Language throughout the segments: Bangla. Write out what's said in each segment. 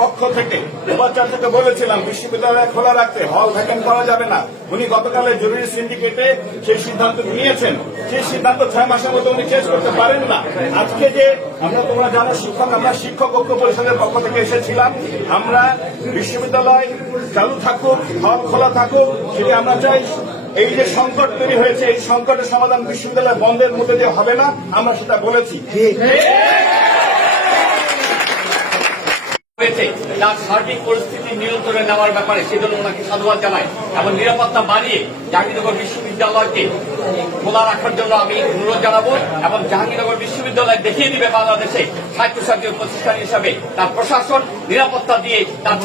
পক্ষ থেকে উপাচার্যকে বলেছিলাম, বিশ্ববিদ্যালয় খোলা রাখতে, হল ভ্যাকেন্ট করা যাবে না। উনি গতকালে জরুরি সিন্ডিকেটে সেই সিদ্ধান্ত নিয়েছেন, সেই সিদ্ধান্ত ছয় মাসের মধ্যে উনি চেঞ্জ করতে পারেন না। আজকে যে আমরা তোমরা জানো, শিক্ষক, আমরা শিক্ষক ঐক্য পরিষদের পক্ষ থেকে এসেছিলাম। আমরা বিশ্ববিদ্যালয় চালু থাকুক, হল খোলা থাকুক, সেটি আমরা চাই। এই যে সংকট তৈরি হয়েছে, এই সংকটের সমাধান বিশ্ববিদ্যালয় বন্ধের মধ্যে দিয়ে হবে না, আমরা সেটা বলেছি। হয়েছে তার সার্বিক পরিস্থিতি নিয়ন্ত্রণে নেওয়ার ব্যাপারে সেজন্য ওনাকে সাধুবাদ জানাই এবং নিরাপত্তা বাড়িয়ে জাহাঙ্গীরনগর বিশ্ববিদ্যালয়কে খোলা রাখার জন্য আমি অনুরোধ জানাব এবং জাহাঙ্গীরনগর বিশ্ববিদ্যালয় দেখিয়ে দিবে বাংলাদেশে স্বায়ত্তশাসীয় প্রতিষ্ঠান হিসাবে তার প্রশাসন নিরাপত্তা দিয়ে তার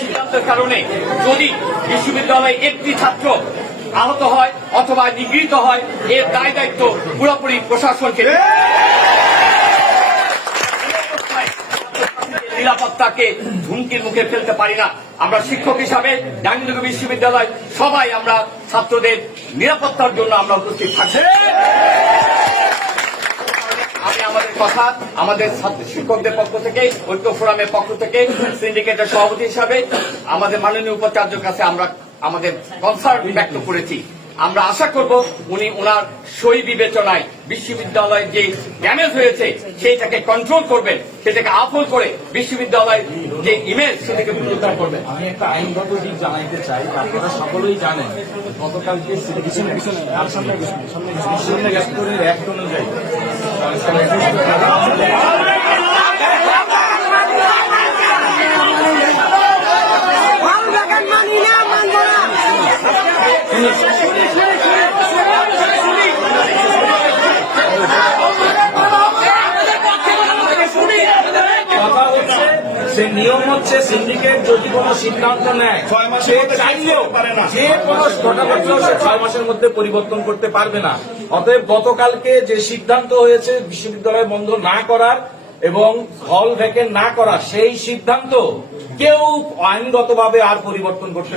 সিদ্ধান্তের কারণে যদি বিশ্ববিদ্যালয়ে একটি ছাত্র আহত হয় অথবা নিগৃহীত হয়, এর দায় দায়িত্ব পুরোপুরি প্রশাসনকে নিরাপত্তাকে হুমকির মুখে ফেলতে পারি না। আমরা শিক্ষক হিসাবে জাহাঙ্গীরনগর বিশ্ববিদ্যালয়, সবাই আমরা ছাত্রদের নিরাপত্তার জন্য আমরা উপস্থিত থাকছি। আমি আমাদের কথা, আমাদের শিক্ষকদের পক্ষ থেকে, ঐক্য ফোরামের পক্ষ থেকে, সিন্ডিকেটের সভাপতি হিসাবে, আমাদের মাননীয় উপাচার্যের কাছে আমরা আমাদের কনসার্ন ব্যক্ত করেছি। আমরা আশা করব উনি ওনার সই বিবেচনায় বিশ্ববিদ্যালয় যে ড্যামেজ হয়েছে সেইটাকে কন্ট্রোল করবেন সেটাকে আফল করে বিশ্ববিদ্যালয় যে ইমেজ সেটাকে পুনরুদ্ধার করবেন। আমি একটা আইনগত দিক জানাইতে চাই আপনারা সকলেই জানেন গতকালকে অ্যাক্ট অনুযায়ী ভালো দেখেন মানি না মানবো না কথা হচ্ছে সে নিয়ম হচ্ছে সিন্ডিকেট যদি কোনো সিদ্ধান্ত নেয় ছয় মাসের মধ্যে চাইলেও করতে পারে না। যে কোনো ঘটনাপত্র সে ছয় মাসের মধ্যে পরিবর্তন করতে পারবে না অতএব গতকালকে যে সিদ্ধান্ত হয়েছে বিশ্ববিদ্যালয় বন্ধ না করার এবং হল ভ্যাকেন্ট না করার সেই সিদ্ধান্ত কেউ আইনগতভাবে আর পরিবর্তন করতে।